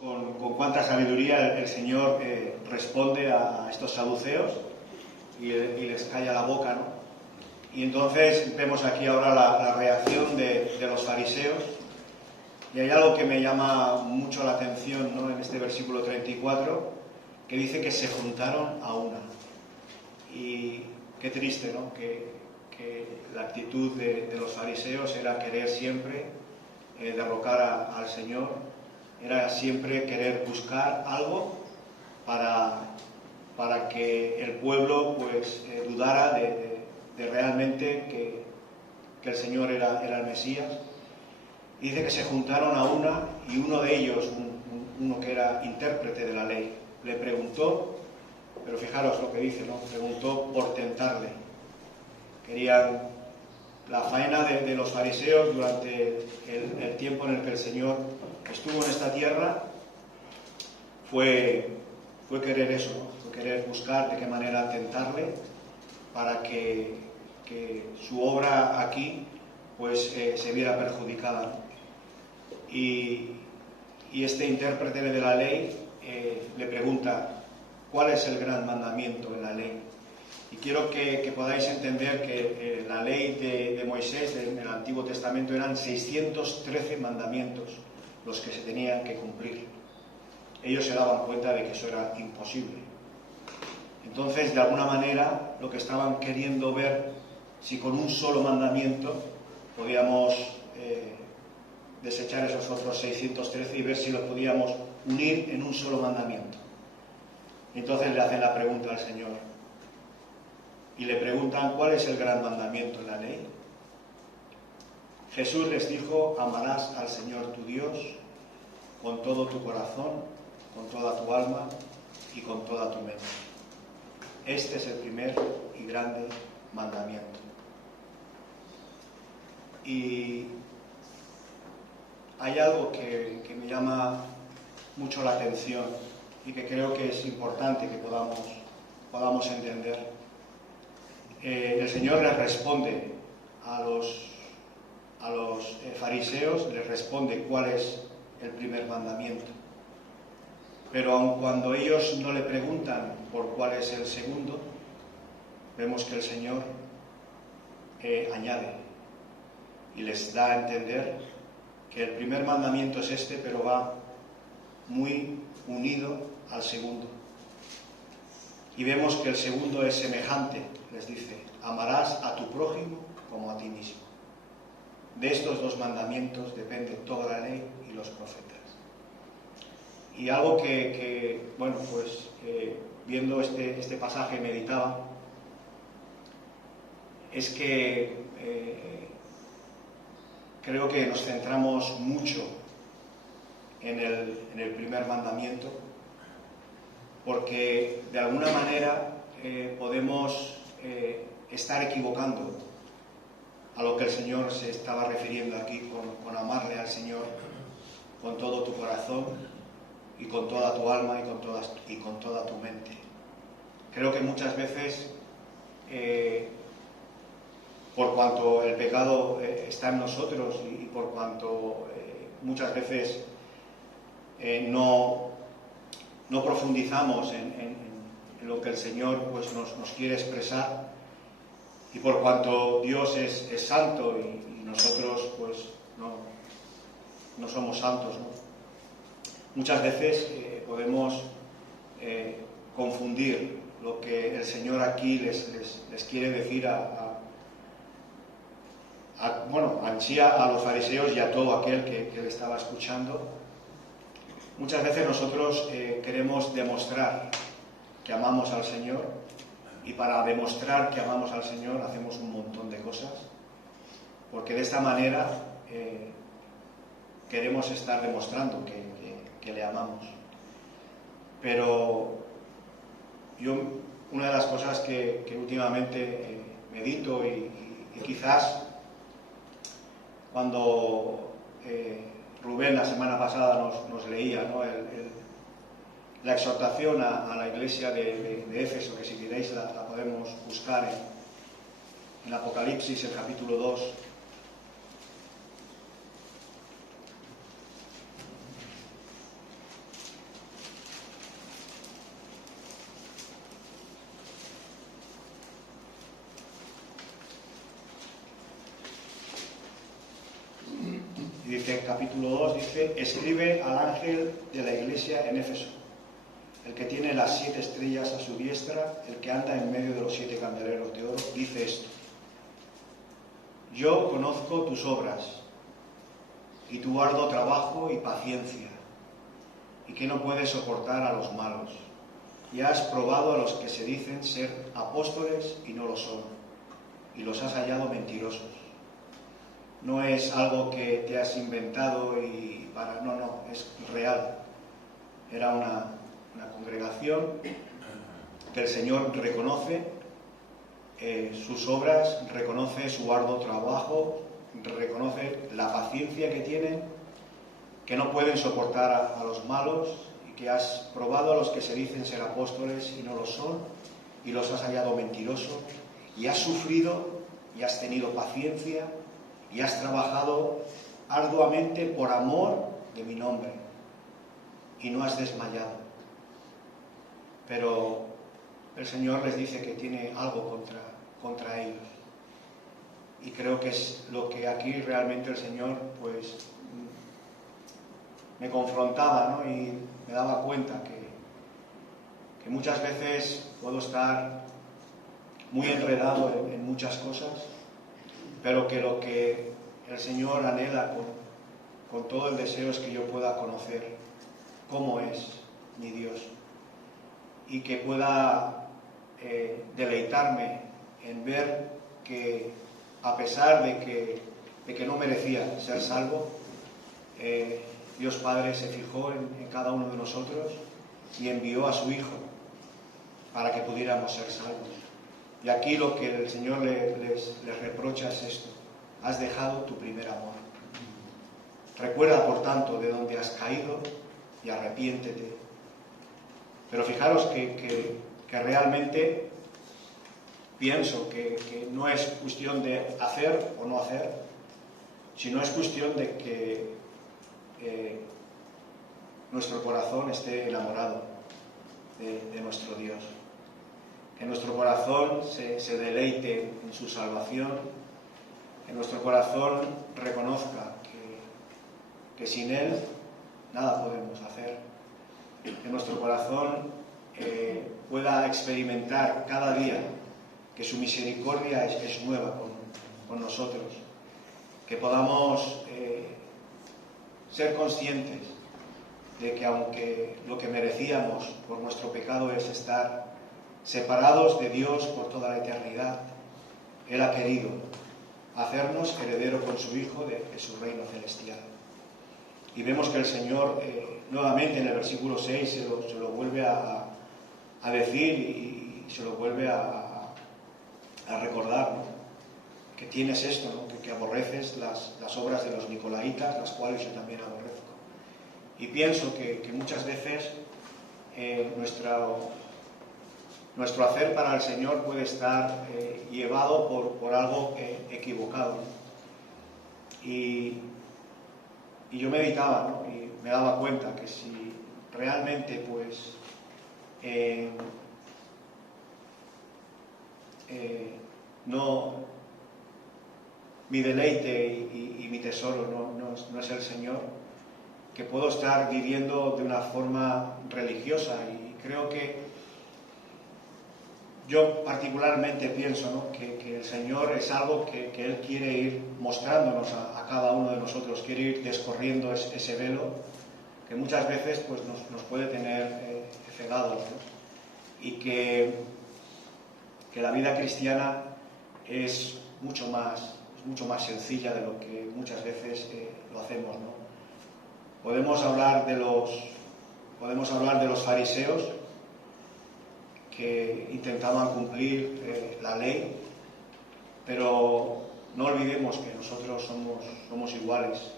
con cuánta sabiduría el Señor responde a estos saduceos y les calla la boca, ¿no? Y entonces vemos aquí ahora la reacción de los fariseos. Y hay algo que me llama mucho la atención, ¿no?, en este versículo 34, que dice que se juntaron a una. Y qué triste, ¿no?, que la actitud de los fariseos era querer siempre derrocar al Señor, era siempre querer buscar algo para que el pueblo pues dudara de realmente que el Señor era el Mesías. Dice que se juntaron a una y uno de ellos, uno que era intérprete de la ley, le preguntó, pero fijaros lo que dice, ¿no? Preguntó por tentarle. Querían la faena de los fariseos durante el tiempo en el que el Señor estuvo en esta tierra, fue querer eso, ¿no? Fue querer buscar de qué manera tentarle para que su obra aquí pues se viera perjudicada, ¿no? Y este intérprete de la ley le pregunta, ¿cuál es el gran mandamiento en la ley? Y quiero que podáis entender que la ley de Moisés en el Antiguo Testamento eran 613 mandamientos los que se tenían que cumplir. Ellos se daban cuenta de que eso era imposible. Entonces, de alguna manera, lo que estaban queriendo ver, si con un solo mandamiento podíamos desechar esos otros 613 y ver si los podíamos unir en un solo mandamiento. Entonces le hacen la pregunta al Señor y le preguntan, ¿cuál es el gran mandamiento en la ley? Jesús les dijo, amarás al Señor tu Dios con todo tu corazón, con toda tu alma y con toda tu mente. Este es el primer y grande mandamiento. Y hay algo que me llama mucho la atención y que creo que es importante que podamos entender. El Señor les responde a los fariseos, les responde cuál es el primer mandamiento. Pero aun cuando ellos no le preguntan por cuál es el segundo, vemos que el Señor añade y les da a entender que el primer mandamiento es este, pero va muy unido al segundo. Y vemos que el segundo es semejante, les dice, amarás a tu prójimo como a ti mismo. De estos dos mandamientos depende toda la ley y los profetas. Y algo que viendo este pasaje meditaba, es que creo que nos centramos mucho en el primer mandamiento, porque de alguna manera podemos estar equivocando a lo que el Señor se estaba refiriendo aquí con amarle al Señor con todo tu corazón y con toda tu alma y con toda tu mente. Creo que muchas veces por cuanto el pecado está en nosotros y por cuanto muchas veces no profundizamos en lo que el Señor pues, nos quiere expresar, y por cuanto Dios es santo y nosotros pues no somos santos, ¿no? Muchas veces podemos confundir lo que el Señor aquí les quiere decir a los fariseos y a todo aquel que le estaba escuchando. Muchas veces nosotros queremos demostrar que amamos al Señor, y para demostrar que amamos al Señor hacemos un montón de cosas, porque de esta manera queremos estar demostrando que le amamos. Pero una de las cosas que últimamente medito y quizás cuando Rubén la semana pasada nos leía, ¿no?, la exhortación a la iglesia de Éfeso, que si queréis la podemos buscar en Apocalipsis, el capítulo 2. capítulo 2 dice: escribe al ángel de la iglesia en Éfeso, el que tiene las 7 estrellas a su diestra, el que anda en medio de los 7 candeleros de oro, dice esto: yo conozco tus obras y tu arduo trabajo y paciencia, y que no puedes soportar a los malos, y has probado a los que se dicen ser apóstoles y no lo son, y los has hallado mentirosos. No es algo que te has inventado y para... No, es real. Era una congregación que el Señor reconoce sus obras, reconoce su arduo trabajo, reconoce la paciencia que tienen, que no pueden soportar a los malos, y que has probado a los que se dicen ser apóstoles y no lo son, y los has hallado mentirosos, y has sufrido y has tenido paciencia y has trabajado arduamente por amor de mi nombre, y no has desmayado. Pero el Señor les dice que tiene algo contra ellos. Y creo que es lo que aquí realmente el Señor pues me confrontaba, ¿no? Y me daba cuenta que muchas veces puedo estar muy enredado en muchas cosas, pero que lo que el Señor anhela con todo el deseo es que yo pueda conocer cómo es mi Dios, y que pueda deleitarme en ver que, a pesar de que no merecía ser salvo, Dios Padre se fijó en cada uno de nosotros y envió a su Hijo para que pudiéramos ser salvos. Y aquí lo que el Señor les reprocha es esto: has dejado tu primer amor. Recuerda, por tanto, de dónde has caído y arrepiéntete. Pero fijaros que realmente pienso que no es cuestión de hacer o no hacer, sino es cuestión de que nuestro corazón esté enamorado de nuestro Dios. Que nuestro corazón se deleite en su salvación, que nuestro corazón reconozca que sin Él nada podemos hacer, que nuestro corazón pueda experimentar cada día que su misericordia es nueva con nosotros, que podamos ser conscientes de que aunque lo que merecíamos por nuestro pecado es estar separados de Dios por toda la eternidad, Él ha querido hacernos heredero con su Hijo de su reino celestial. Y vemos que el Señor nuevamente en el versículo 6 se lo vuelve a decir y se lo vuelve a recordar, ¿no? Que tienes esto, ¿no? que aborreces las obras de los nicolaitas, las cuales yo también aborrezco. Y pienso que muchas veces nuestro hacer para el Señor puede estar llevado por algo equivocado. Y yo meditaba, ¿no? Y me daba cuenta que si realmente pues no, mi deleite y mi tesoro no es el Señor, que puedo estar viviendo de una forma religiosa. Y creo que yo particularmente pienso, ¿no? que el Señor es algo que Él quiere ir mostrándonos a cada uno de nosotros, quiere ir descorriendo ese velo que muchas veces pues, nos puede tener cegados, ¿no? Y que la vida cristiana es mucho más sencilla de lo que muchas veces lo hacemos, ¿no? Podemos hablar de los fariseos que intentaban cumplir la ley, pero no olvidemos que nosotros somos iguales,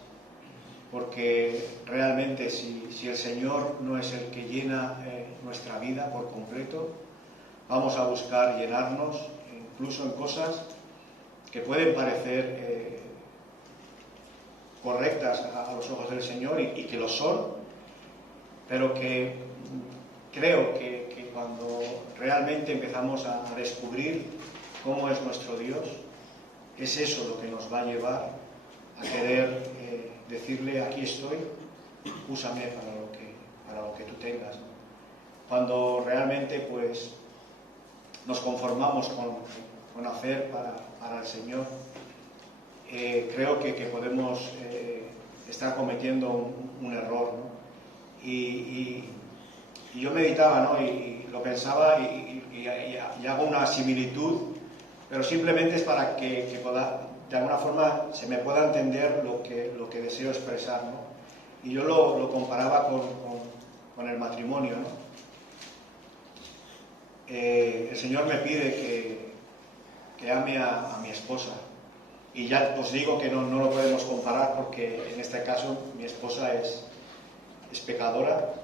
porque realmente si el Señor no es el que llena nuestra vida por completo, vamos a buscar llenarnos incluso en cosas que pueden parecer correctas a los ojos del Señor y que lo son, pero que creo que cuando realmente empezamos a descubrir cómo es nuestro Dios, es eso lo que nos va a llevar a querer decirle: aquí estoy, úsame para lo que tú tengas, ¿no? Cuando realmente pues nos conformamos con hacer para el Señor, creo que podemos estar cometiendo un error, ¿no? Y yo meditaba, ¿no? Y lo pensaba y hago una similitud, pero simplemente es para que de alguna forma se me pueda entender lo que deseo expresar, ¿no? Y yo lo comparaba con el matrimonio, ¿no? El Señor me pide que ame a mi esposa. Y ya os digo que no lo podemos comparar, porque en este caso mi esposa es pecadora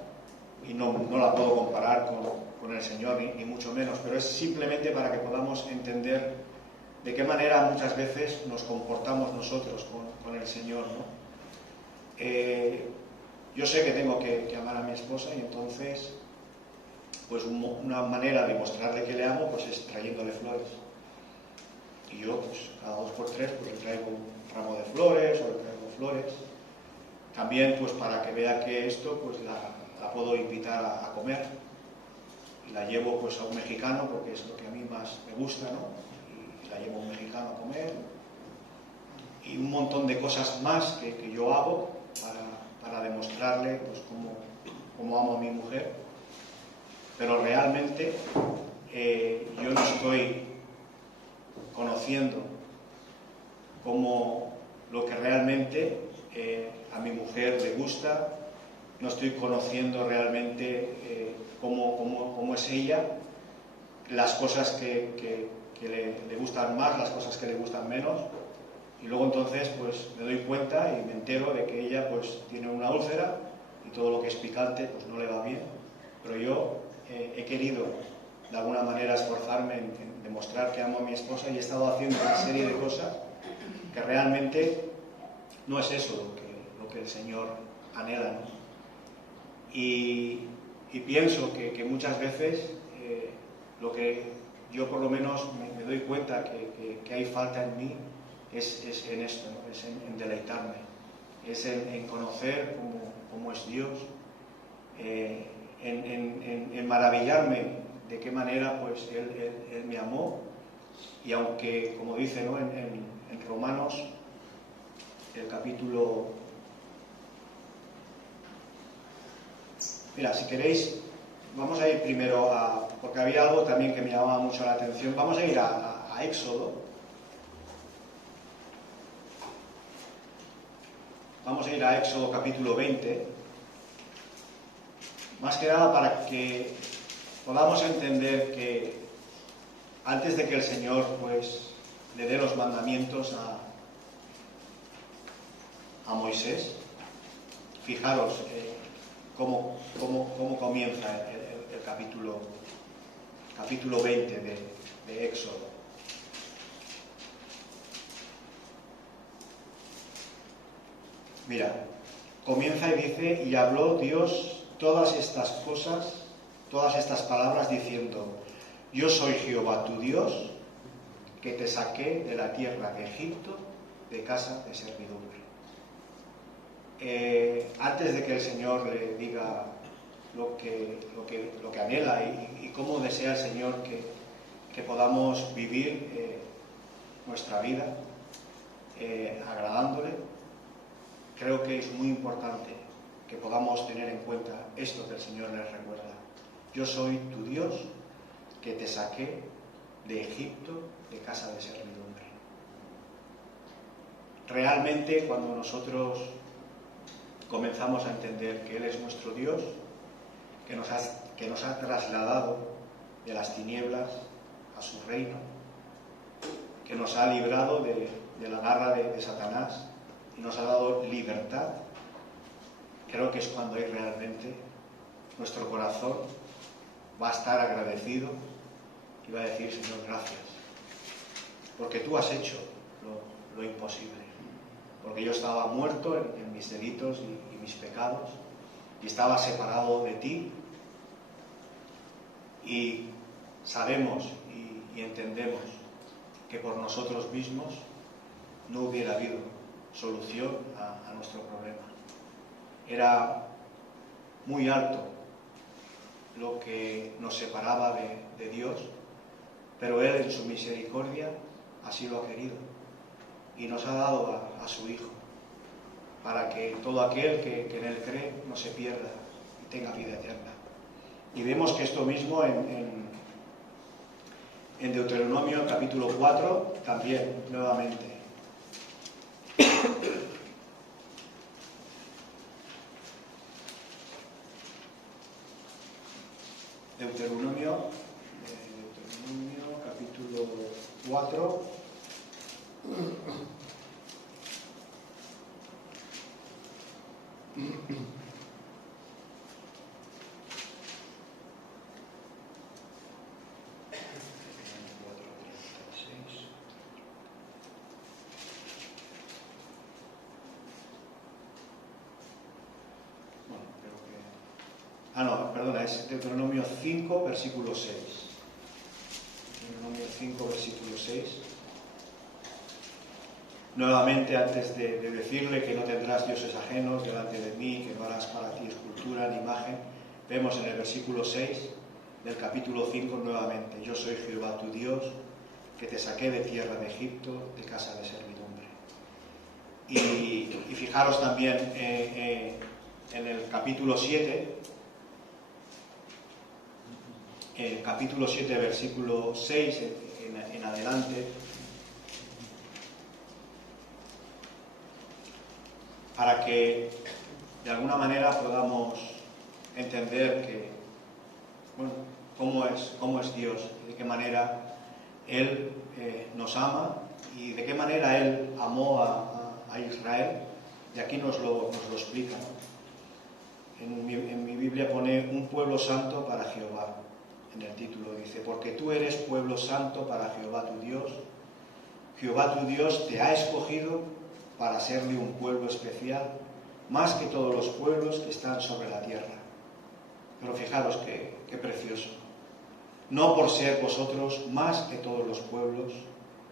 y no la puedo comparar con el Señor, ni mucho menos. Pero es simplemente para que podamos entender de qué manera muchas veces nos comportamos nosotros con el Señor, ¿no? Yo sé que tengo que amar a mi esposa, y entonces pues una manera de mostrarle que le amo pues es trayéndole flores. Y yo pues cada 2 por 3 pues le traigo un ramo de flores o le traigo flores. También pues para que vea que esto pues la puedo invitar a comer. Y la llevo pues a un mexicano, porque es lo que a mí más me gusta, ¿no? Y la llevo a un mexicano a comer. Y un montón de cosas más que yo hago para demostrarle pues cómo amo a mi mujer. Pero realmente yo no estoy conociendo como lo que realmente a mi mujer le gusta. No estoy conociendo realmente cómo es ella, las cosas que le gustan más, las cosas que le gustan menos. Y luego entonces pues me doy cuenta y me entero de que ella pues tiene una úlcera y todo lo que es picante pues no le va bien. Pero yo he querido de alguna manera esforzarme en demostrar que amo a mi esposa, y he estado haciendo una serie de cosas que realmente no es eso lo que el Señor anhela, ¿no? Y pienso que muchas veces lo que yo por lo menos me doy cuenta que hay falta en mí es en esto, ¿no? Es en deleitarme, es en conocer cómo es Dios, en maravillarme de qué manera pues él me amó. Y aunque, como dice, ¿no? en Romanos, el capítulo... Mira, si queréis, vamos a ir primero porque había algo también que me llamaba mucho la atención. Vamos a ir a Éxodo. Vamos a ir a Éxodo capítulo 20. Más que nada para que podamos entender que antes de que el Señor pues le dé los mandamientos a Moisés, fijaros cómo comienza el capítulo 20 de Éxodo. Mira, comienza y dice: y habló Dios todas estas cosas, todas estas palabras, diciendo: yo soy Jehová tu Dios, que te saqué de la tierra de Egipto, de casa de servidumbre. Antes de que el Señor le diga lo que anhela y cómo desea el Señor que podamos vivir nuestra vida agradándole, creo que es muy importante que podamos tener en cuenta esto que el Señor les recuerda: yo soy tu Dios, que te saqué de Egipto, de casa de servidumbre. Realmente, cuando nosotros comenzamos a entender que Él es nuestro Dios, que nos ha trasladado de las tinieblas a su reino, que nos ha librado de la garra de Satanás y nos ha dado libertad, creo que es cuando ahí realmente nuestro corazón va a estar agradecido y va a decir: Señor, gracias, porque tú has hecho lo imposible, porque yo estaba muerto en mis delitos y mis pecados, y estaba separado de ti, y sabemos y entendemos que por nosotros mismos no hubiera habido solución a nuestro problema. Era muy alto lo que nos separaba de Dios, pero Él en su misericordia así lo ha querido y nos ha dado a su Hijo, para que todo aquel que en Él cree no se pierda y tenga vida eterna. Y vemos que esto mismo en Deuteronomio capítulo 4 también, nuevamente. Deuteronomio capítulo 4. Es Deuteronomio 5, versículo 6. Deuteronomio 5, versículo 6. Nuevamente, antes de decirle que no tendrás dioses ajenos delante de mí, que no harás para ti escultura ni imagen, vemos en el versículo 6 del capítulo 5 nuevamente: yo soy Jehová tu Dios, que te saqué de tierra de Egipto, de casa de servidumbre. Y fijaros también en el capítulo 7, capítulo 7, versículo 6 en adelante, para que de alguna manera podamos entender que, bueno, cómo es Dios, de qué manera Él nos ama y de qué manera Él amó a Israel. Y aquí nos lo explica, ¿no? En mi Biblia pone un pueblo santo para Jehová. En el título dice: porque tú eres pueblo santo para Jehová tu Dios. Jehová tu Dios te ha escogido para serle un pueblo especial, más que todos los pueblos que están sobre la tierra. Pero fijaros qué precioso. No por ser vosotros más que todos los pueblos,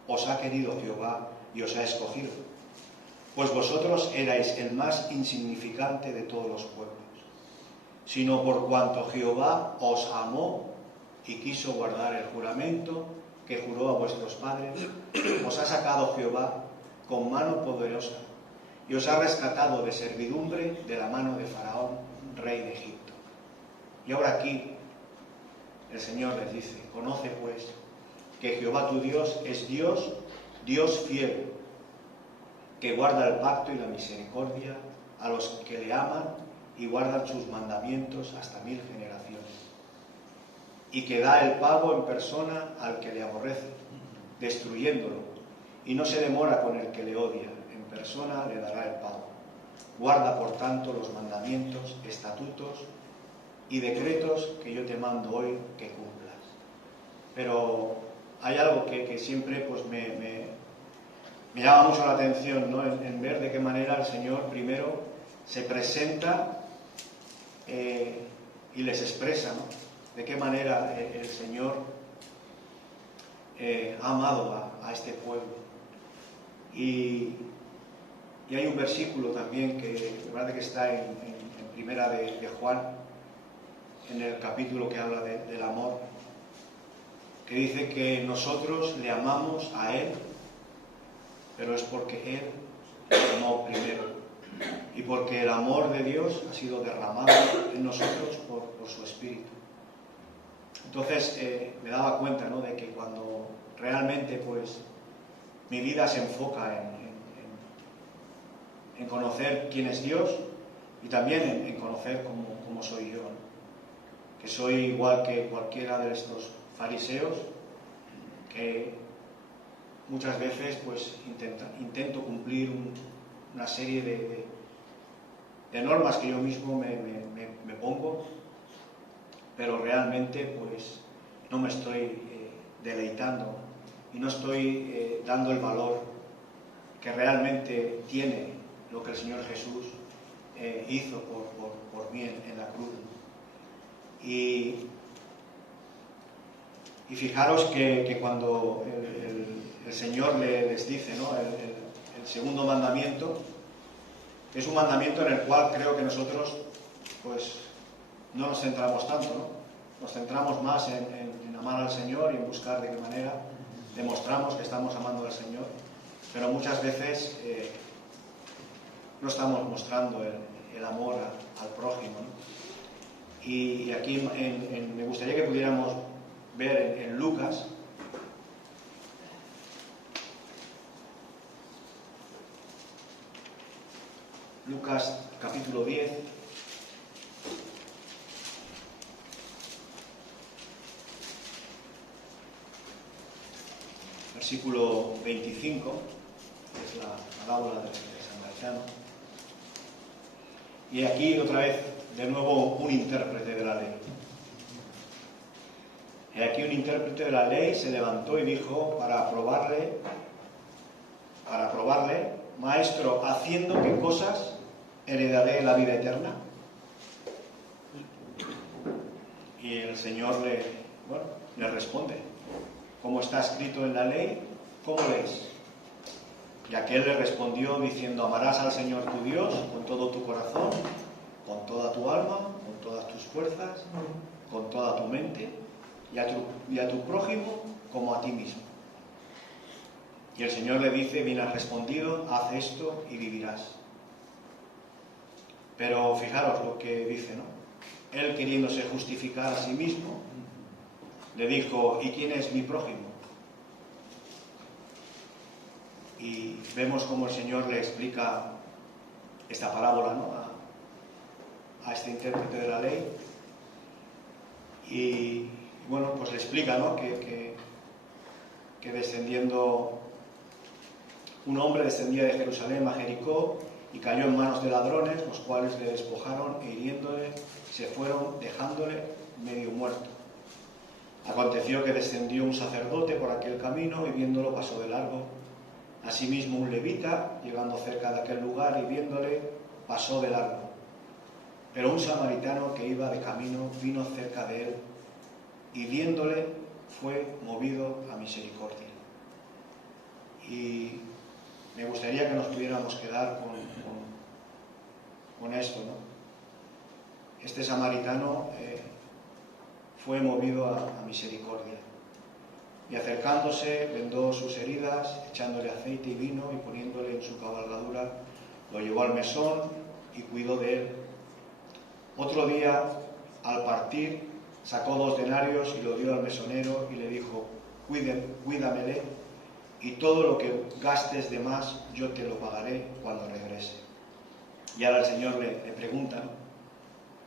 os ha querido Jehová y os ha escogido, pues vosotros erais el más insignificante de todos los pueblos, sino por cuanto Jehová os amó y quiso guardar el juramento que juró a vuestros padres, os ha sacado Jehová con mano poderosa y os ha rescatado de servidumbre de la mano de Faraón, rey de Egipto. Y ahora aquí el Señor les dice: conoce pues que Jehová tu Dios es Dios, Dios fiel, que guarda el pacto y la misericordia a los que le aman y guardan sus mandamientos hasta 1000 generaciones, y que da el pago en persona al que le aborrece, destruyéndolo, y no se demora con el que le odia, en persona le dará el pago. Guarda, por tanto, los mandamientos, estatutos y decretos que yo te mando hoy que cumplas. Pero hay algo que siempre pues me llama mucho la atención, ¿no? En ver de qué manera el Señor primero se presenta y les expresa, ¿no? De qué manera el Señor ha amado a este pueblo. Y hay un versículo también que me parece que está en primera de Juan, en el capítulo que habla del amor, que dice que nosotros le amamos a Él, pero es porque Él nos amó primero, y porque el amor de Dios ha sido derramado en nosotros por su Espíritu. Entonces me daba cuenta, ¿no?, de que cuando realmente pues mi vida se enfoca en conocer quién es Dios y también en conocer cómo soy yo, ¿no? Que soy igual que cualquiera de estos fariseos, que muchas veces pues intento cumplir una serie de normas que yo mismo me pongo, pero realmente pues no me estoy deleitando y no estoy dando el valor que realmente tiene lo que el Señor Jesús hizo por mí en la cruz. Y fijaros que cuando el Señor les dice, ¿no?, el segundo mandamiento es un mandamiento en el cual creo que nosotros pues no nos centramos tanto, ¿no? Nos centramos más en amar al Señor y en buscar de qué manera demostramos que estamos amando al Señor, pero muchas veces no estamos mostrando el amor al prójimo, ¿no? Y aquí me gustaría que pudiéramos ver en Lucas, capítulo 10, versículo 25, que es la parábola del samaritano. Y aquí otra vez, de nuevo, un intérprete de la ley. Y aquí un intérprete de la ley se levantó y dijo, para probarle, Maestro, ¿haciendo qué cosas heredaré la vida eterna? Y el Señor le responde, ¿cómo está escrito en la ley? ¿Cómo lees? Y aquel le respondió diciendo, amarás al Señor tu Dios con todo tu corazón, con toda tu alma, con todas tus fuerzas, con toda tu mente, y a tu prójimo como a ti mismo. Y el Señor le dice, bien has respondido, haz esto y vivirás. Pero fijaros lo que dice, ¿no? Él, queriéndose justificar a sí mismo, le dijo, ¿y quién es mi prójimo? Y vemos cómo el Señor le explica esta parábola, ¿no? a este intérprete de la ley. Y bueno, pues le explica, ¿no? que descendiendo, un hombre descendía de Jerusalén a Jericó y cayó en manos de ladrones, los cuales le despojaron e hiriéndole se fueron, dejándole medio muerto. Aconteció que descendió un sacerdote por aquel camino y viéndolo pasó de largo. Asimismo un levita, llegando cerca de aquel lugar y viéndole, pasó de largo. Pero un samaritano que iba de camino vino cerca de él y viéndole fue movido a misericordia. Y me gustaría que nos pudiéramos quedar con esto, ¿no? Este samaritano fue movido a misericordia. Y acercándose, vendó sus heridas, echándole aceite y vino y poniéndole en su cabalgadura, lo llevó al mesón y cuidó de él. Otro día, al partir, sacó 2 denarios y lo dio al mesonero y le dijo, cuídamele, y todo lo que gastes de más yo te lo pagaré cuando regrese. Y ahora el Señor le pregunta, ¿no?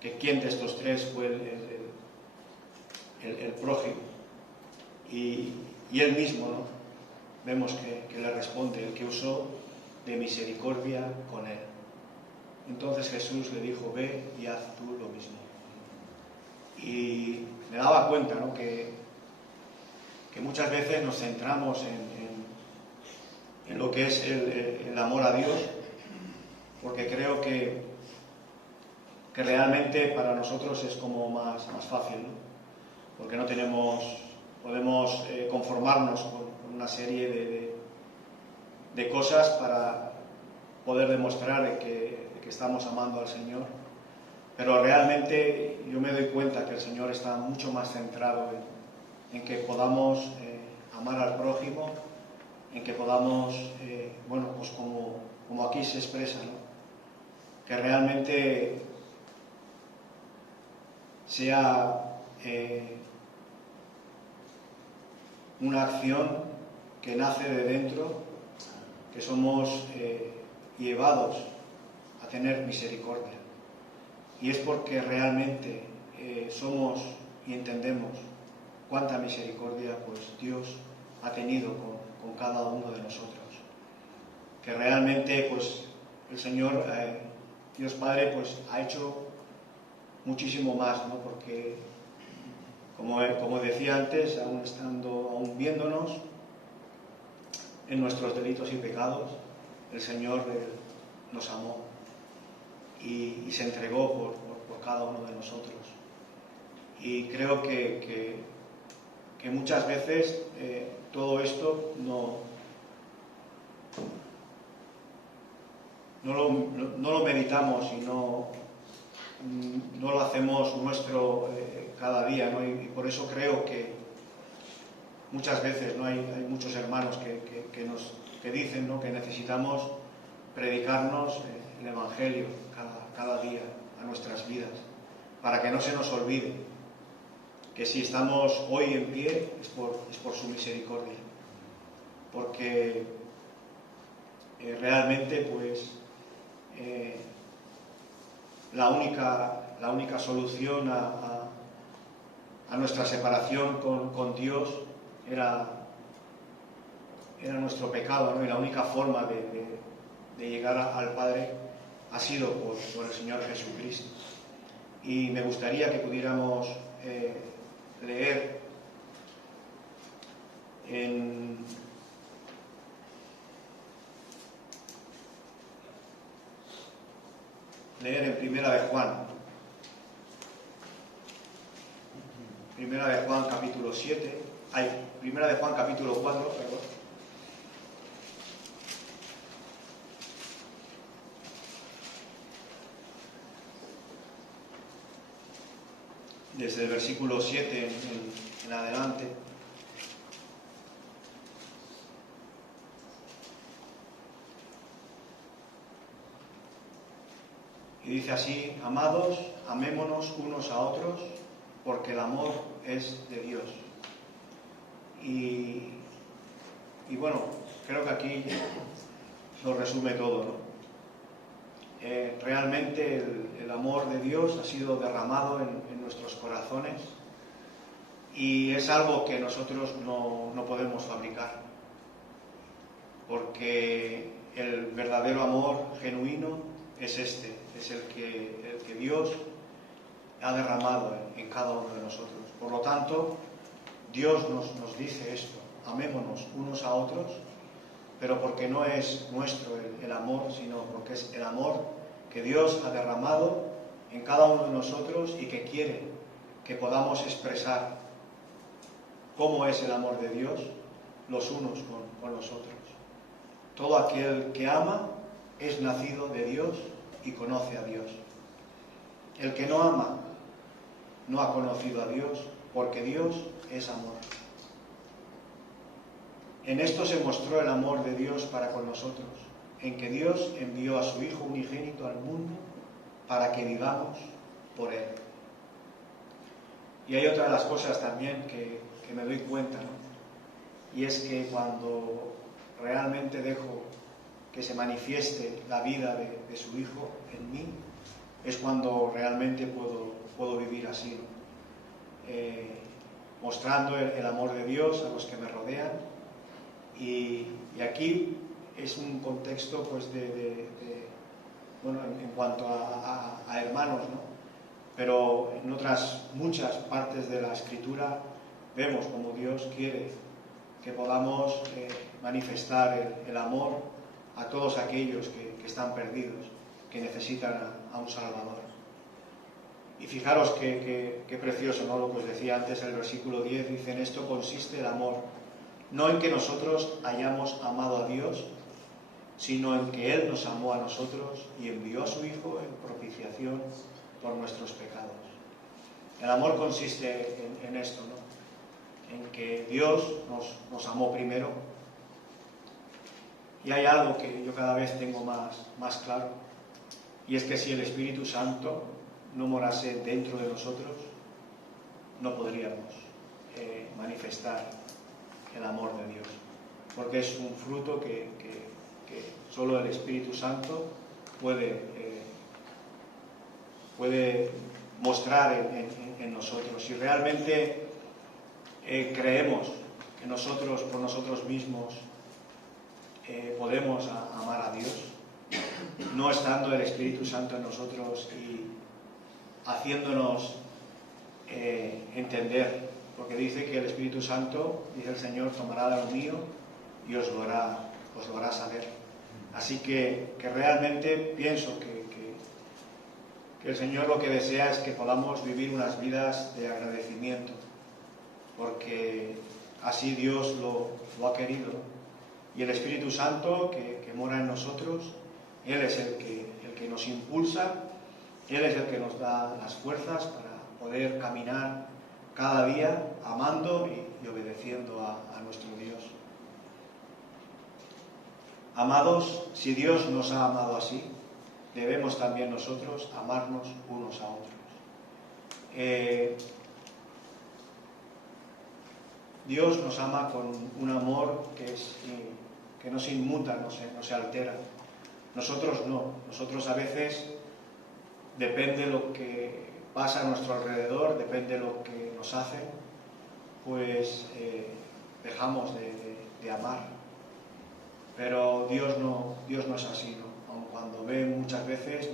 Que quién de estos 3 fue el prójimo. Y él mismo, ¿no? Vemos que le responde, el que usó de misericordia con él. Entonces Jesús le dijo, ve y haz tú lo mismo. Y me daba cuenta, ¿no? que muchas veces nos centramos en lo que es el amor a Dios, porque creo que realmente para nosotros es como más fácil, ¿no? Porque no podemos conformarnos con una serie de cosas para poder demostrar que estamos amando al Señor. Pero realmente yo me doy cuenta que el Señor está mucho más centrado en que podamos amar al prójimo, en que podamos, pues como aquí se expresa, ¿no? Que realmente sea una acción que nace de dentro, que somos llevados a tener misericordia. Y es porque realmente somos y entendemos cuánta misericordia pues Dios ha tenido con cada uno de nosotros. Que realmente pues el Señor, Dios Padre, pues ha hecho muchísimo más, ¿no? Porque como decía antes, aún viéndonos en nuestros delitos y pecados, el Señor nos amó y se entregó por cada uno de nosotros. Y creo que muchas veces todo esto no lo meditamos y no lo hacemos nuestro cada día, ¿no? Y por eso creo que muchas veces, ¿no? Hay muchos hermanos que dicen, ¿no?, que necesitamos predicarnos el Evangelio cada día a nuestras vidas, para que no se nos olvide que si estamos hoy en pie es por su misericordia, porque realmente pues la única solución a nuestra separación con Dios era nuestro pecado, ¿no? Y la única forma de llegar al Padre ha sido por el Señor Jesucristo. Y me gustaría que pudiéramos leer en Primera de Juan. Primera de Juan capítulo 7. Primera de Juan capítulo 4, perdón. Desde el versículo 7 en adelante. Y dice así: amados, amémonos unos a otros, porque el amor es de Dios. Y bueno, creo que aquí lo resume todo, ¿no? Realmente el amor de Dios ha sido derramado en nuestros corazones y es algo que nosotros no podemos fabricar, porque el verdadero amor genuino es es el que Dios ha derramado en cada uno de nosotros. Por lo tanto, Dios nos dice esto: amémonos unos a otros, pero porque no es nuestro el amor, sino porque es el amor que Dios ha derramado en cada uno de nosotros y que quiere que podamos expresar cómo es el amor de Dios los unos con los otros. Todo aquel que ama es nacido de Dios y conoce a Dios. El que no ama no ha conocido a Dios, porque Dios es amor. En esto se mostró el amor de Dios para con nosotros, en que Dios envió a su Hijo unigénito al mundo para que vivamos por Él. Y hay otra de las cosas también que me doy cuenta, ¿no? Y es que cuando realmente dejo que se manifieste la vida de su Hijo en mí, es cuando realmente puedo vivir así, ¿no? Mostrando el amor de Dios a los que me rodean. Y aquí es un contexto pues bueno, en cuanto a hermanos, ¿no? Pero en otras muchas partes de la Escritura vemos como Dios quiere que podamos manifestar el amor a todos aquellos que están perdidos, que necesitan a un Salvador. Y fijaros qué precioso, ¿no? Lo que os decía antes, el versículo 10 dice: en esto consiste el amor, no en que nosotros hayamos amado a Dios, sino en que Él nos amó a nosotros y envió a su Hijo en propiciación por nuestros pecados. El amor consiste en esto, ¿no? En que Dios nos amó primero. Y hay algo que yo cada vez tengo más claro, y es que si el Espíritu Santo no morase dentro de nosotros, no podríamos manifestar el amor de Dios, porque es un fruto que solo el Espíritu Santo puede mostrar en nosotros. Si realmente creemos que nosotros por nosotros mismos podemos amar a Dios, no estando el Espíritu Santo en nosotros y haciéndonos entender, porque dice que el Espíritu Santo, dice el Señor, tomará de lo mío y os lo hará saber. Así que realmente pienso que el Señor lo que desea es que podamos vivir unas vidas de agradecimiento, porque así Dios lo ha querido. Y el Espíritu Santo que mora en nosotros Él es el que nos impulsa, Él es el que nos da las fuerzas para poder caminar cada día amando y obedeciendo a nuestro Dios. Amados, si Dios nos ha amado así, debemos también nosotros amarnos unos a otros. Dios nos ama con un amor que no se inmuta, no se altera. Nosotros no. Nosotros a veces, depende de lo que pasa a nuestro alrededor, depende de lo que nos hacen, pues dejamos de amar. Pero Dios no es así, ¿no? Aun cuando ve muchas veces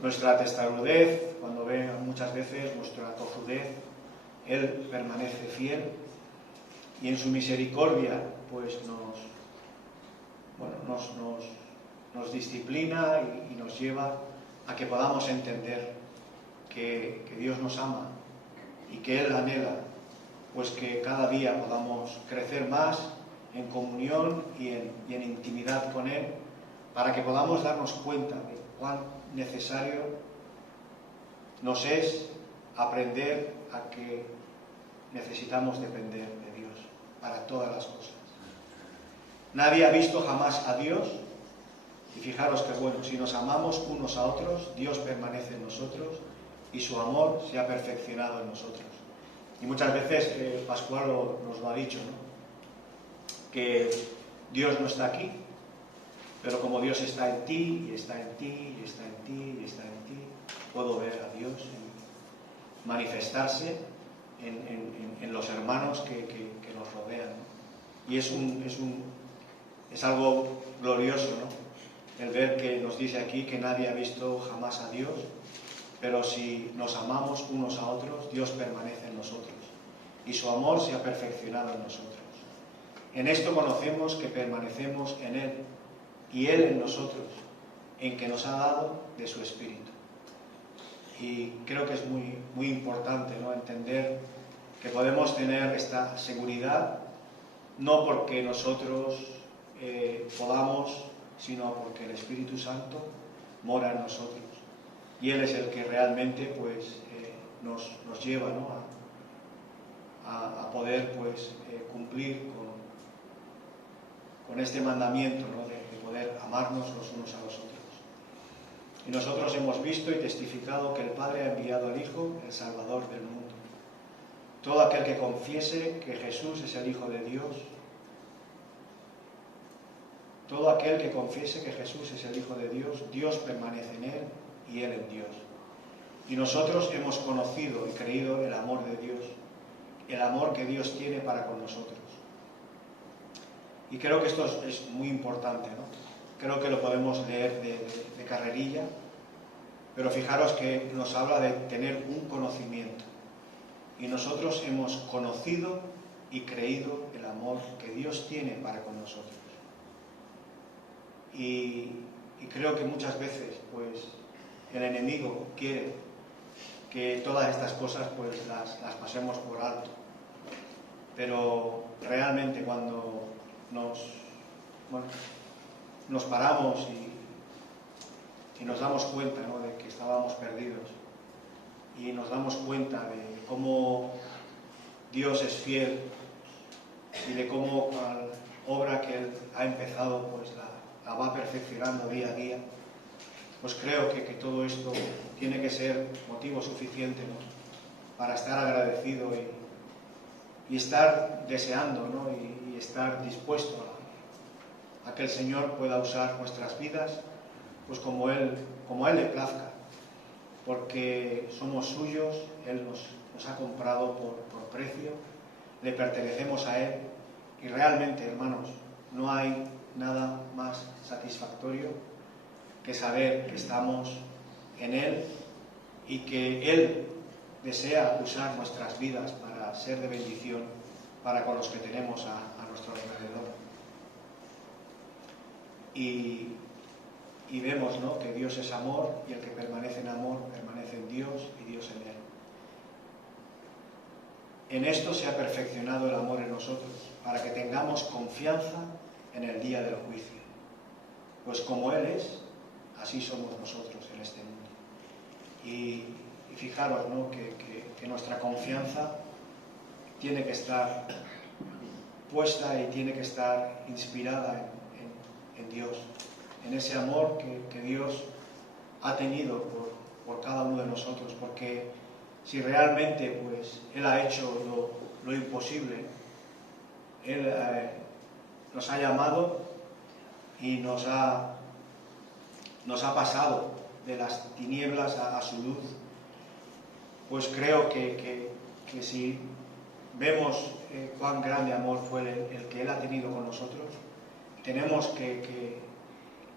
nuestra testarudez, cuando ve muchas veces nuestra tozudez, Él permanece fiel y en su misericordia pues nos disciplina y nos lleva a que podamos entender que Dios nos ama y que Él anhela pues que cada día podamos crecer más en comunión y en intimidad con Él, para que podamos darnos cuenta de cuán necesario nos es aprender a que necesitamos depender de Dios para todas las cosas. Nadie ha visto jamás a Dios, y fijaros que bueno, si nos amamos unos a otros, Dios permanece en nosotros y su amor se ha perfeccionado en nosotros. Y muchas veces Pascual nos lo ha dicho, ¿no? Que Dios no está aquí, pero como Dios está en ti, y está en ti, y está en ti, y está en ti, puedo ver a Dios manifestarse en los hermanos que nos rodean, ¿no? Y es algo glorioso, ¿no? El ver que nos dice aquí que nadie ha visto jamás a Dios, pero si nos amamos unos a otros, Dios permanece en nosotros y su amor se ha perfeccionado en nosotros. En esto conocemos que permanecemos en Él y Él en nosotros, en que nos ha dado de su Espíritu. Y creo que es muy, muy importante, ¿no? Entender que podemos tener esta seguridad no porque nosotros podamos, sino porque el Espíritu Santo mora en nosotros. Y Él es el que realmente pues, nos lleva, ¿no? a poder pues, cumplir con este mandamiento, ¿no? de poder amarnos los unos a los otros. Y nosotros hemos visto y testificado que el Padre ha enviado al Hijo, el Salvador del mundo. Todo aquel que confiese que Jesús es el Hijo de Dios, todo aquel que confiese que Jesús es el Hijo de Dios, Dios permanece en Él y Él en Dios. Y nosotros hemos conocido y creído el amor de Dios, el amor que Dios tiene para con nosotros. Y creo que esto es muy importante, ¿no? Creo que lo podemos leer de carrerilla, pero fijaros que nos habla de tener un conocimiento. Y nosotros hemos conocido y creído el amor que Dios tiene para con nosotros. Y creo que muchas veces, pues, el enemigo quiere que todas estas cosas, pues, las pasemos por alto. Pero realmente cuando nos paramos y nos damos cuenta, ¿no? de que estábamos perdidos y nos damos cuenta de cómo Dios es fiel y de cómo la obra que Él ha empezado pues la va perfeccionando día a día, pues creo que todo esto tiene que ser motivo suficiente, ¿no? para estar agradecido y estar deseando, ¿no? y estar dispuesto a que el Señor pueda usar nuestras vidas pues como a Él le plazca, porque somos suyos, Él nos ha comprado por precio, le pertenecemos a Él y realmente, hermanos, no hay nada más satisfactorio que saber que estamos en Él y que Él desea usar nuestras vidas para ser de bendición para con los que tenemos a nuestro alrededor. Y vemos, ¿no? que Dios es amor y el que permanece en amor permanece en Dios y Dios en Él. En esto se ha perfeccionado el amor en nosotros, para que tengamos confianza en el día del juicio. pues como Él es, así somos nosotros en este mundo. Y fijaros, ¿no?, que nuestra confianza tiene que estar puesta y tiene que estar inspirada en Dios, en ese amor que Dios ha tenido por cada uno de nosotros, porque si realmente pues Él ha hecho lo imposible, Él nos ha llamado y nos ha pasado de las tinieblas a su luz, pues creo que si vemos cuán grande amor fue el que Él ha tenido con nosotros, tenemos que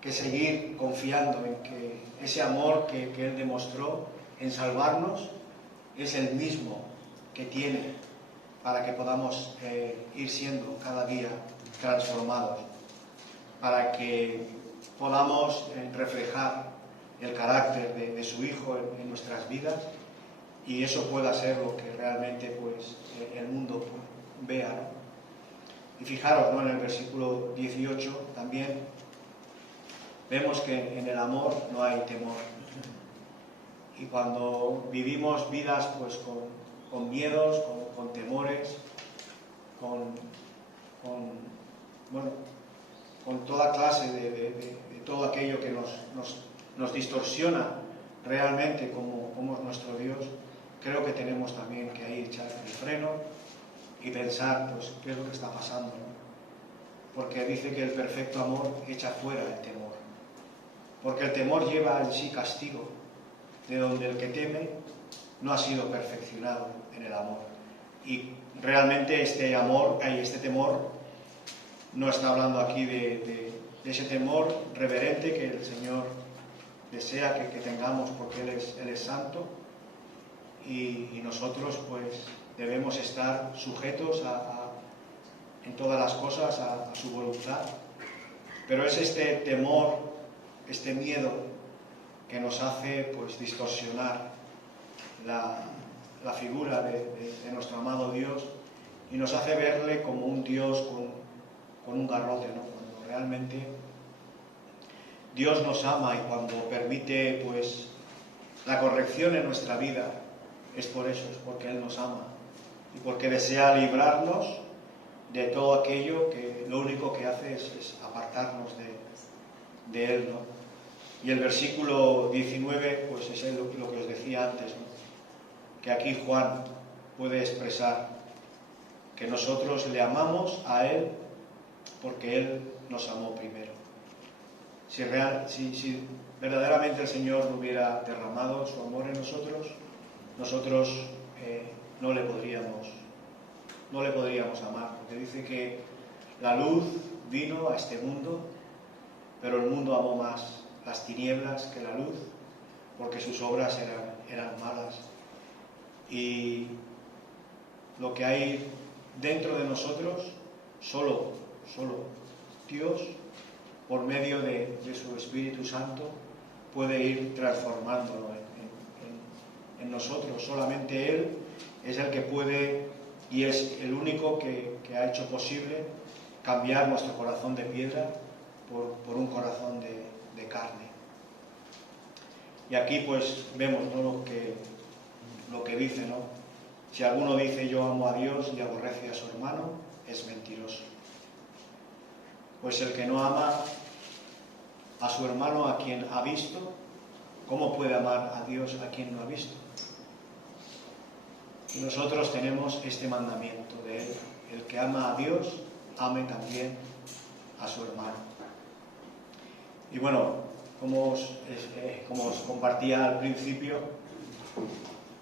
seguir confiando en que ese amor que Él demostró en salvarnos es el mismo que tiene para que podamos ir siendo cada día transformados, para que podamos reflejar el carácter de su Hijo en nuestras vidas, y eso pueda ser lo que realmente pues el mundo vea, ¿no? Y fijaros, ¿no?, en el versículo 18 también vemos que en el amor no hay temor. Y cuando vivimos vidas pues con miedos, con temores, con toda clase de todo aquello que nos distorsiona realmente como es nuestro Dios, creo que tenemos también que ahí echar el freno y pensar pues qué es lo que está pasando, ¿no? Porque dice que el perfecto amor echa fuera el temor, porque el temor lleva en sí castigo, de donde el que teme no ha sido perfeccionado en el amor. Y realmente este temor no está hablando aquí de ese temor reverente que el Señor desea que tengamos, porque Él es santo, y nosotros pues debemos estar sujetos en todas las cosas a su voluntad. Pero es este temor, este miedo, que nos hace pues distorsionar la figura de nuestro amado Dios, y nos hace verle como un Dios con un garrote, ¿no? Cuando realmente Dios nos ama, y cuando permite pues la corrección en nuestra vida es por eso, es porque Él nos ama y porque desea librarnos de todo aquello que lo único que hace es apartarnos de Él, ¿no? Y el versículo 19 pues es lo que os decía antes, ¿no?, que aquí Juan puede expresar que nosotros le amamos a Él porque Él nos amó primero. Si verdaderamente el Señor no hubiera derramado su amor en nosotros no le podríamos amar, porque dice que la luz vino a este mundo, pero el mundo amó más las tinieblas que la luz, porque sus obras eran malas. Y lo que hay dentro de nosotros, solo Dios, por medio de su Espíritu Santo, puede ir transformándolo en nosotros. Solamente Él es el que puede, y es el único que ha hecho posible cambiar nuestro corazón de piedra por un corazón de carne. Y aquí pues vemos, ¿no?, lo que dice, ¿no? Si alguno dice yo amo a Dios y aborrece a su hermano, es mentiroso. Pues el que no ama a su hermano a quien ha visto, ¿cómo puede amar a Dios a quien no ha visto? Y nosotros tenemos este mandamiento de Él: el que ama a Dios, ame también a su hermano. Y bueno, como os compartía al principio,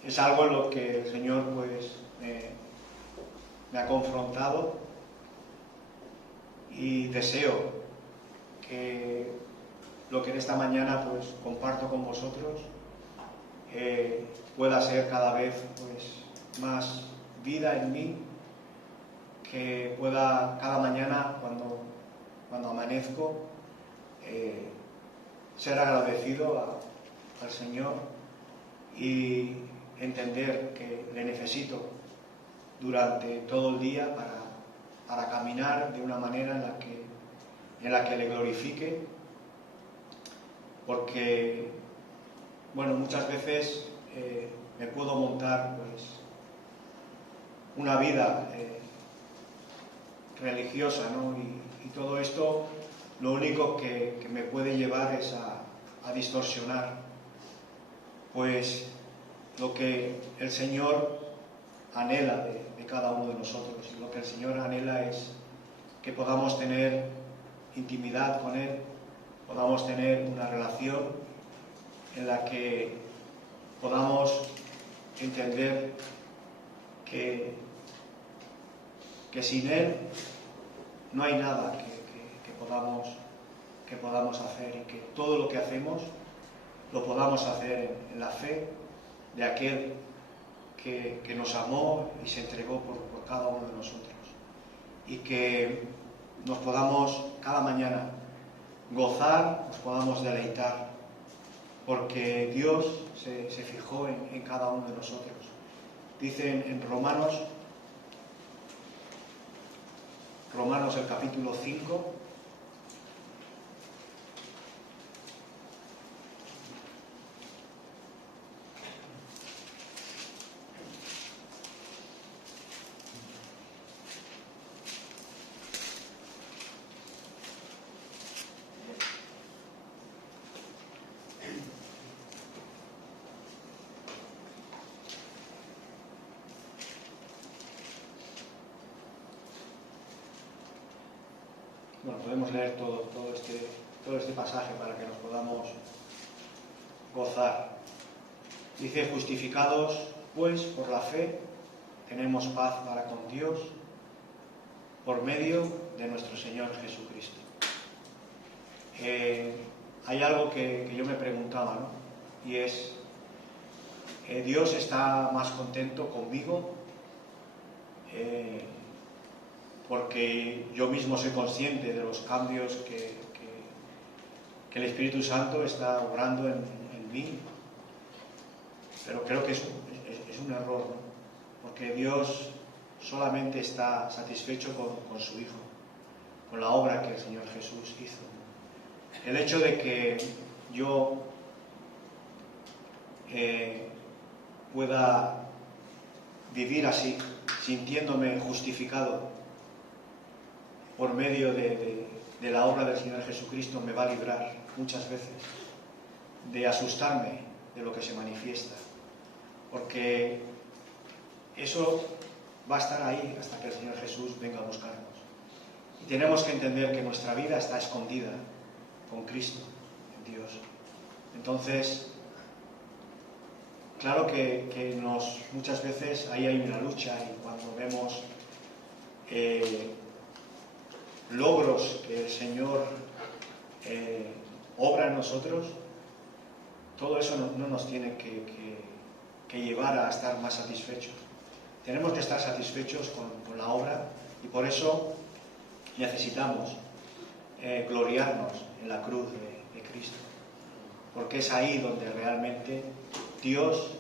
es algo en lo que el Señor pues me ha confrontado, y deseo que lo que en esta mañana pues comparto con vosotros pueda ser cada vez pues más vida en mí, que pueda cada mañana cuando amanezco ser agradecido al Señor y entender que le necesito durante todo el día para caminar de una manera en la que le glorifique porque, bueno, muchas veces me puedo montar pues una vida religiosa, ¿no? Y todo esto lo único que me puede llevar es a distorsionar pues lo que el Señor anhela de cada uno de nosotros. Y lo que el Señor anhela es que podamos tener intimidad con Él, podamos tener una relación en la que podamos entender que sin Él no hay nada que podamos hacer, y que todo lo que hacemos lo podamos hacer en la fe de aquel que nos amó y se entregó por cada uno de nosotros, y que nos podamos cada mañana gozar, nos podamos deleitar, porque Dios se fijó en cada uno de nosotros. Dice en Romanos el capítulo 5, bueno, podemos leer todo este pasaje para que nos podamos gozar. Dice: justificados pues por la fe tenemos paz para con Dios por medio de nuestro Señor Jesucristo. Hay algo que yo me preguntaba, ¿no? Y es, ¿Dios está más contento conmigo? Porque yo mismo soy consciente de los cambios que el Espíritu Santo está obrando en mí, pero creo que es un error, ¿no? Porque Dios solamente está satisfecho con su Hijo, con la obra que el Señor Jesús hizo. El hecho de que yo pueda vivir así, sintiéndome justificado por medio de la obra del Señor Jesucristo, me va a librar muchas veces de asustarme de lo que se manifiesta, porque eso va a estar ahí hasta que el Señor Jesús venga a buscarnos. Y tenemos que entender que nuestra vida está escondida con Cristo, en Dios. Entonces, claro que muchas veces ahí hay una lucha, y cuando vemos logros que el Señor obra en nosotros, todo eso no nos tiene que llevar a estar más satisfechos. Tenemos que estar satisfechos con la obra, y por eso necesitamos gloriarnos en la cruz de Cristo, porque es ahí donde realmente Dios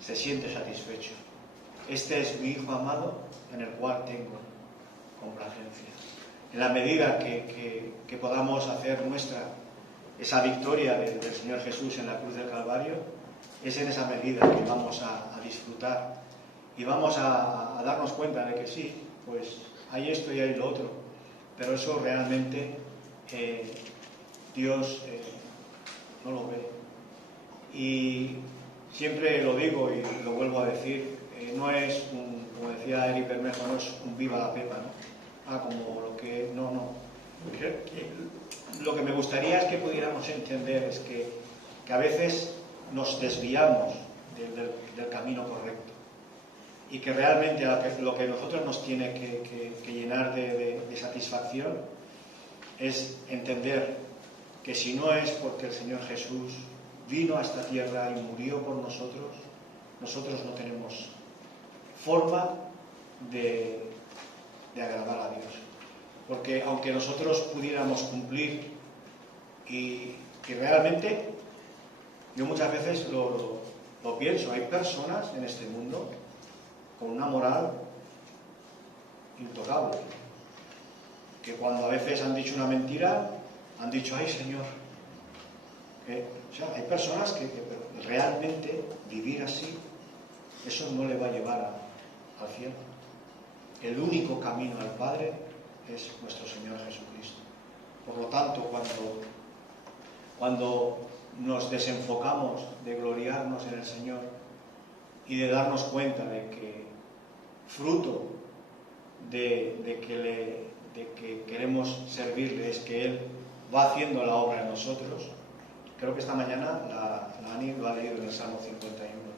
se siente satisfecho. Este es mi Hijo amado, en el cual tengo complacencia. En la medida que podamos hacer nuestra esa victoria del Señor Jesús en la cruz del Calvario, es en esa medida que vamos a disfrutar y vamos a darnos cuenta de que sí, pues hay esto y hay lo otro, pero eso realmente Dios no lo ve. Y siempre lo digo y lo vuelvo a decir, no es como decía Eric Bermejo, no es un viva la pepa, ¿no? Como lo que... No. Lo que me gustaría es que pudiéramos entender es que a veces nos desviamos del camino correcto, y que realmente lo que a nosotros nos tiene que llenar de satisfacción es entender que si no es porque el Señor Jesús vino a esta tierra y murió por nosotros, nosotros no tenemos forma de agradar a Dios. Porque aunque nosotros pudiéramos cumplir, y realmente yo muchas veces lo pienso, hay personas en este mundo con una moral intocable, que cuando a veces han dicho una mentira, han dicho: ay Señor, O sea, hay personas que realmente vivir así, eso no le va a llevar al cielo. El único camino al Padre es nuestro Señor Jesucristo. Por lo tanto, cuando nos desenfocamos de gloriarnos en el Señor y de darnos cuenta de que fruto de que queremos servirle es que Él va haciendo la obra en nosotros, creo que esta mañana la Ani lo ha leído en el Salmo 51, ¿no?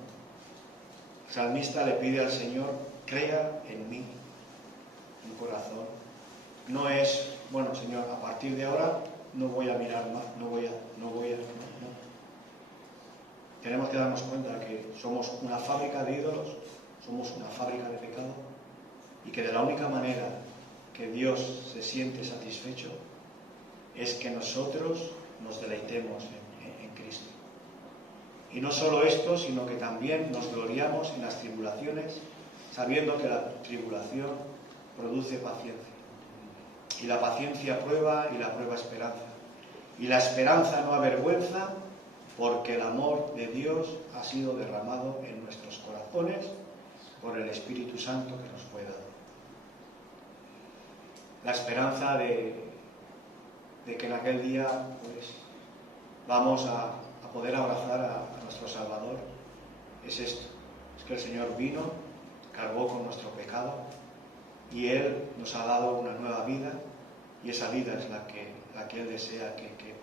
El salmista le pide al Señor: crea en mí un corazón. No es, bueno, Señor, a partir de ahora no voy a mirar más, no. Tenemos que darnos cuenta que somos una fábrica de ídolos, somos una fábrica de pecado, y que de la única manera que Dios se siente satisfecho es que nosotros nos deleitemos en Cristo. Y no solo esto, sino que también nos gloriamos en las tribulaciones, sabiendo que la tribulación produce paciencia. Y la paciencia prueba, y la prueba esperanza. Y la esperanza no avergüenza, porque el amor de Dios ha sido derramado en nuestros corazones por el Espíritu Santo que nos fue dado. La esperanza de que en aquel día pues vamos a poder abrazar a nuestro Salvador es esto: es que el Señor vino, cargó con nuestro pecado y Él nos ha dado una nueva vida, y esa vida es la que Él desea que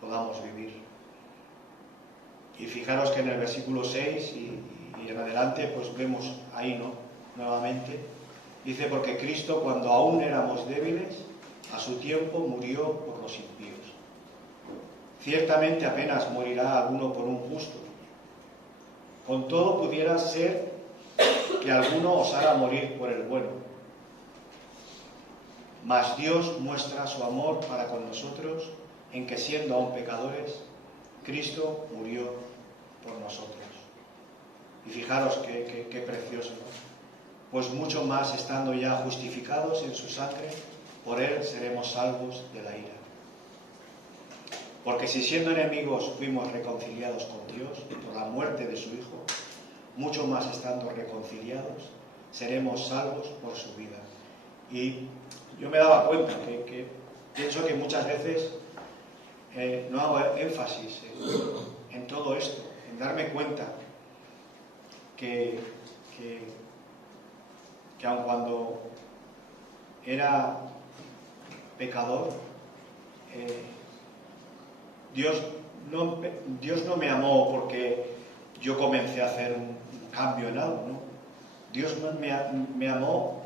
podamos vivir. Y fijaros que en el versículo 6 y en adelante pues vemos ahí, ¿no?, nuevamente dice: porque Cristo, cuando aún éramos débiles, a su tiempo murió por los impíos. Ciertamente apenas morirá alguno por un justo. Con todo pudiera ser que alguno osara morir por el bueno. Mas Dios muestra su amor para con nosotros en que, siendo aún pecadores, Cristo murió por nosotros. Y fijaros qué precioso, ¿no? Pues mucho más, estando ya justificados en su sangre, por Él seremos salvos de la ira. Porque si siendo enemigos fuimos reconciliados con Dios por la muerte de su Hijo, mucho más estando reconciliados seremos salvos por su vida. Y yo me daba cuenta que pienso que muchas veces no hago énfasis en todo esto, en darme cuenta que aun cuando era pecador, Dios no me amó porque yo comencé a hacer un cambio en algo, ¿no? Dios me amó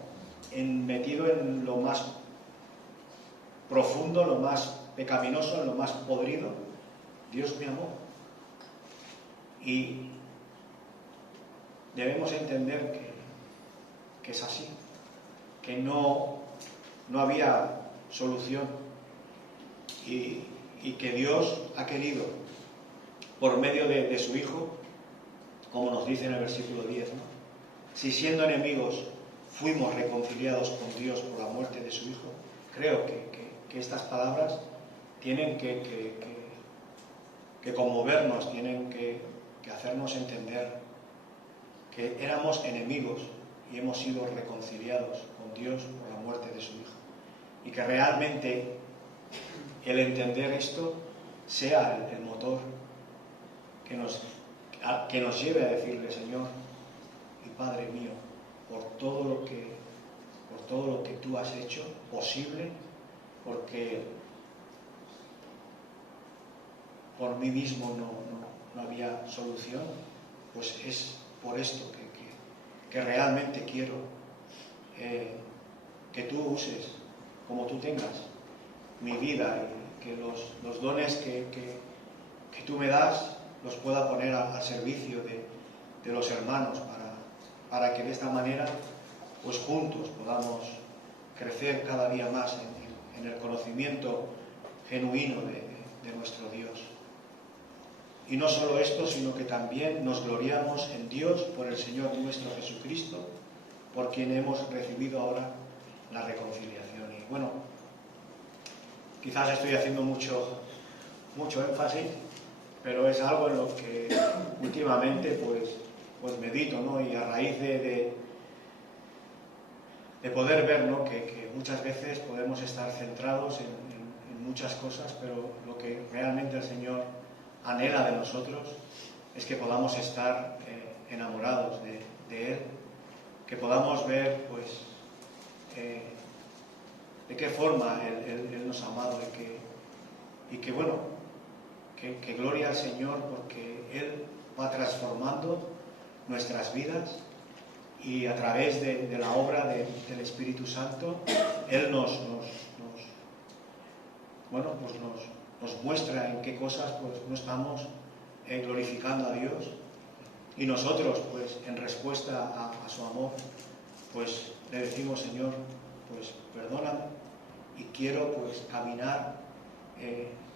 metido en lo más profundo, lo más pecaminoso, en lo más podrido. Dios me amó. Y debemos entender que es así, que no había solución, y que Dios ha querido, por medio de su Hijo, como nos dice en el versículo 10, ¿no? Si siendo enemigos fuimos reconciliados con Dios por la muerte de su Hijo. Creo que estas palabras tienen que conmovernos, tienen que hacernos entender que éramos enemigos y hemos sido reconciliados con Dios por la muerte de su Hijo. Y que realmente el entender esto sea el motor que nos lleve a decirle: Señor y Padre mío, por todo lo que tú has hecho posible, porque por mí mismo no había solución, pues es por esto que realmente quiero que tú uses, como tú tengas, mi vida, y que los dones que tú me das los pueda poner al servicio de los hermanos, para que de esta manera pues juntos podamos crecer cada día más en el conocimiento genuino de nuestro Dios. Y no solo esto, sino que también nos gloriamos en Dios por el Señor nuestro Jesucristo, por quien hemos recibido ahora la reconciliación. Y bueno, quizás estoy haciendo mucho mucho énfasis, pero es algo en lo que últimamente pues medito, ¿no? Y a raíz de poder ver, ¿no? que muchas veces podemos estar centrados en muchas cosas, pero lo que realmente el Señor anhela de nosotros es que podamos estar enamorados de Él, que podamos ver pues de qué forma Él nos ha amado y que bueno, que gloria al Señor, porque Él va transformando nuestras vidas y a través de la obra del Espíritu Santo Él nos muestra en qué cosas pues no estamos glorificando a Dios, y nosotros pues en respuesta a su amor pues le decimos: Señor, pues perdóname, y quiero pues caminar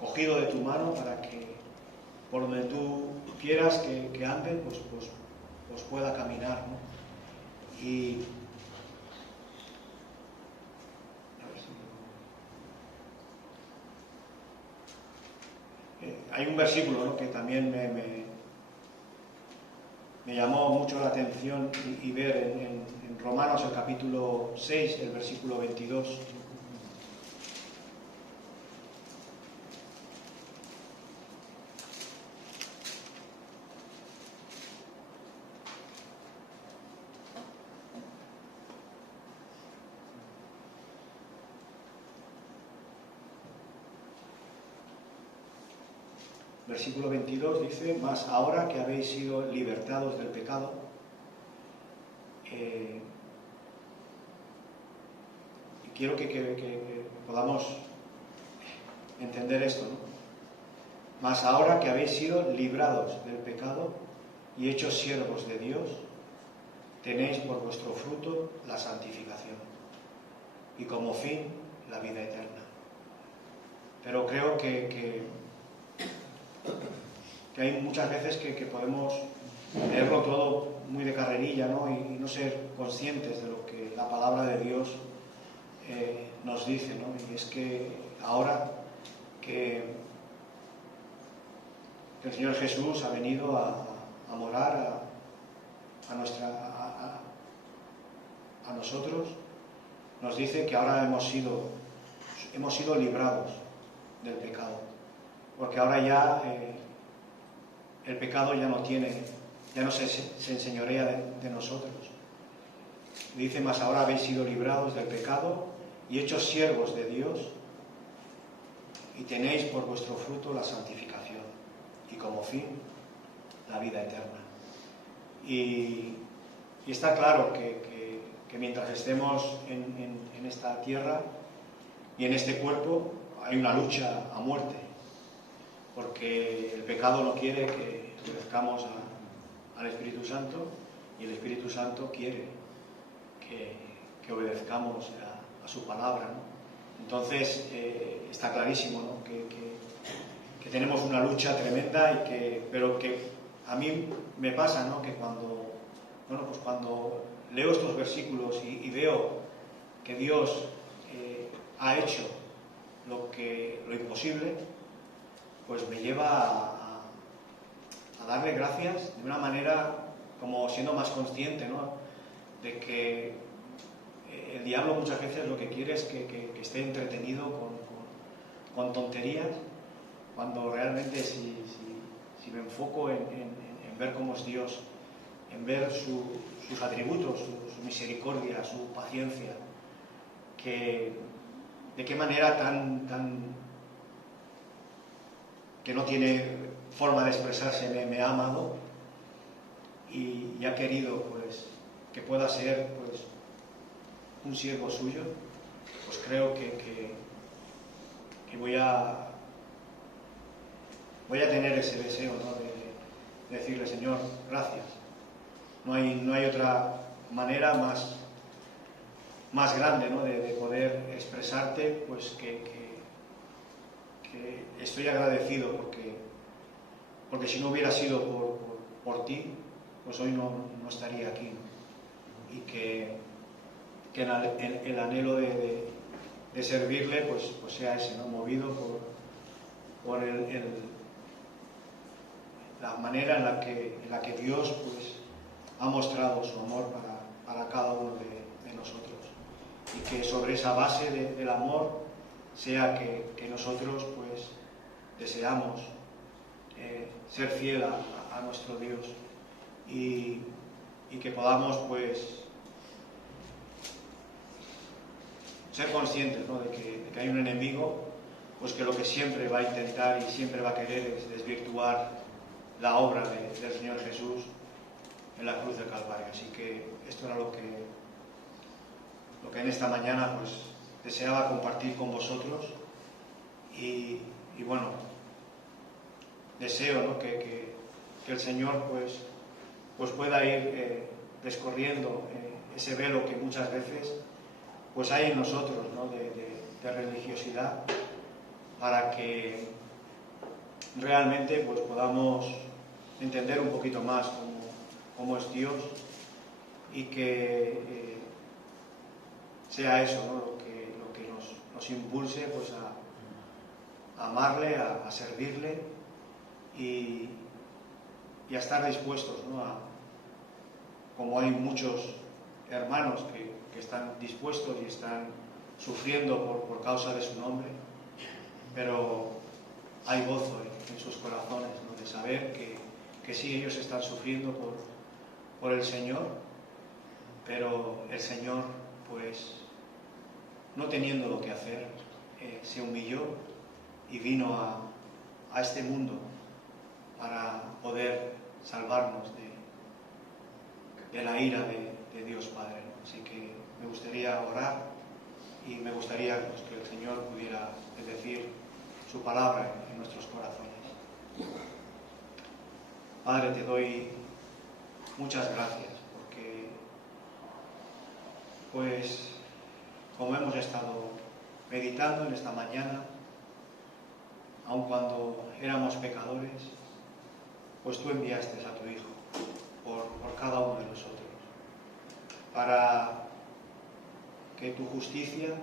cogido de tu mano, para que por donde tú quieras que ande pues pueda caminar, ¿no? Y hay un versículo, ¿no? Que también me llamó mucho la atención y ver en Romanos, el capítulo 6, el versículo 22. Versículo 22 dice: mas ahora que habéis sido libertados del pecado, y quiero que podamos entender esto, ¿no? Mas ahora que habéis sido librados del pecado y hechos siervos de Dios, tenéis por vuestro fruto la santificación y como fin la vida eterna. Pero creo que hay muchas veces que podemos leerlo todo muy de carrerilla, ¿no? Y no ser conscientes de lo que la palabra de Dios nos dice, ¿no? Y es que ahora que el Señor Jesús ha venido a morar a nosotros, nos dice que ahora hemos sido librados del pecado, porque ahora ya el pecado ya no se enseñorea de nosotros. Dice: mas ahora habéis sido librados del pecado y hechos siervos de Dios, y tenéis por vuestro fruto la santificación y como fin la vida eterna. Y está claro que mientras estemos en esta tierra y en este cuerpo hay una lucha a muerte, porque el pecado no quiere que obedezcamos al Espíritu Santo, y el Espíritu Santo quiere que obedezcamos a su palabra, ¿no? Entonces está clarísimo, ¿no? que tenemos una lucha tremenda, pero que a mí me pasa, ¿no? Que cuando leo estos versículos y veo que Dios ha hecho lo imposible, pues me lleva a darle gracias de una manera como siendo más consciente, ¿no? De que el diablo muchas veces lo que quiere es que esté entretenido con tonterías, cuando realmente si me enfoco en ver cómo es Dios, en ver sus atributos, su misericordia, su paciencia, de qué manera tan que no tiene forma de expresarse me ha amado y ha querido pues que pueda ser pues un siervo suyo, pues creo que voy a tener ese deseo, ¿no? de decirle: Señor, gracias. No hay otra manera más grande, ¿no? de poder expresarte, pues que estoy agradecido porque si no hubiera sido por ti, pues hoy no estaría aquí, ¿no? Y que el anhelo de servirle pues sea ese, ¿no? Movido por la manera en la que Dios pues ha mostrado su amor para cada uno de nosotros, y que sobre esa base del amor sea que nosotros pues deseamos ser fiel a nuestro Dios, y que podamos pues ser conscientes, ¿no?, de que hay un enemigo pues que lo que siempre va a intentar y siempre va a querer es desvirtuar la obra del Señor Jesús en la cruz del Calvario. Así que esto era lo que en esta mañana pues deseaba compartir con vosotros, y bueno, deseo, ¿no?, que el Señor pues pueda ir descorriendo ese velo que muchas veces pues hay en nosotros, ¿no?, de religiosidad, para que realmente pues podamos entender un poquito más cómo es Dios, y que sea eso, ¿no?, lo que nos impulse pues a amarle, a servirle, y a estar dispuestos, ¿no?, como hay muchos hermanos que están dispuestos y están sufriendo por causa de su nombre, pero hay gozo en sus corazones, ¿no?, de saber que sí, ellos están sufriendo por el Señor, pero el Señor pues no teniendo lo que hacer, se humilló y vino a este mundo para poder salvarnos de la ira de Dios Padre. Así que me gustaría orar, y me gustaría pues que el Señor pudiera decir su palabra en nuestros corazones. Padre, te doy muchas gracias porque pues como hemos estado meditando en esta mañana, aun cuando éramos pecadores, pues tú enviaste a tu Hijo por cada uno de nosotros, para que tu justicia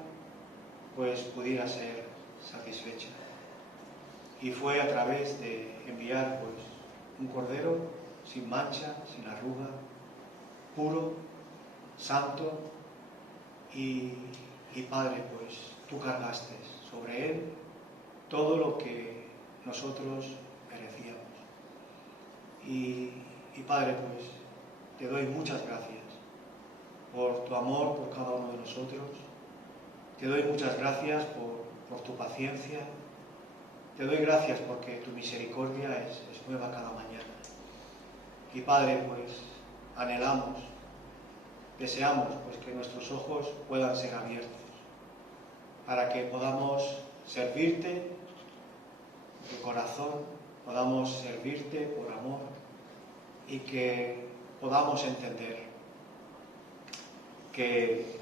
pues pudiera ser satisfecha. Y fue a través de enviar pues un cordero sin mancha, sin arruga, puro, santo, y Padre, pues tú cargaste sobre él todo lo que nosotros merecíamos. Y Padre, pues te doy muchas gracias por tu amor por cada uno de nosotros. Te doy muchas gracias por tu paciencia. Te doy gracias porque tu misericordia es nueva cada mañana. Y Padre, pues anhelamos, deseamos pues que nuestros ojos puedan ser abiertos para que podamos servirte de corazón, podamos servirte por amor, y que podamos entender que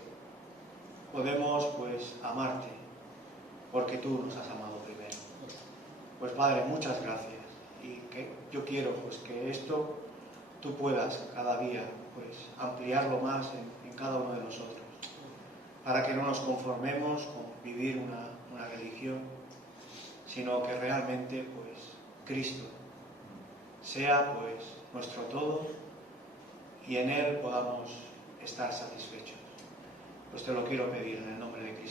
podemos pues amarte porque tú nos has amado primero. Pues Padre, muchas gracias, y que yo quiero pues que esto tú puedas cada día pues ampliarlo más en cada uno de nosotros, para que no nos conformemos con vivir una religión, sino que realmente pues Cristo sea pues nuestro todo, y en él podamos estar satisfechos. Pues te lo quiero pedir en el nombre de Cristo.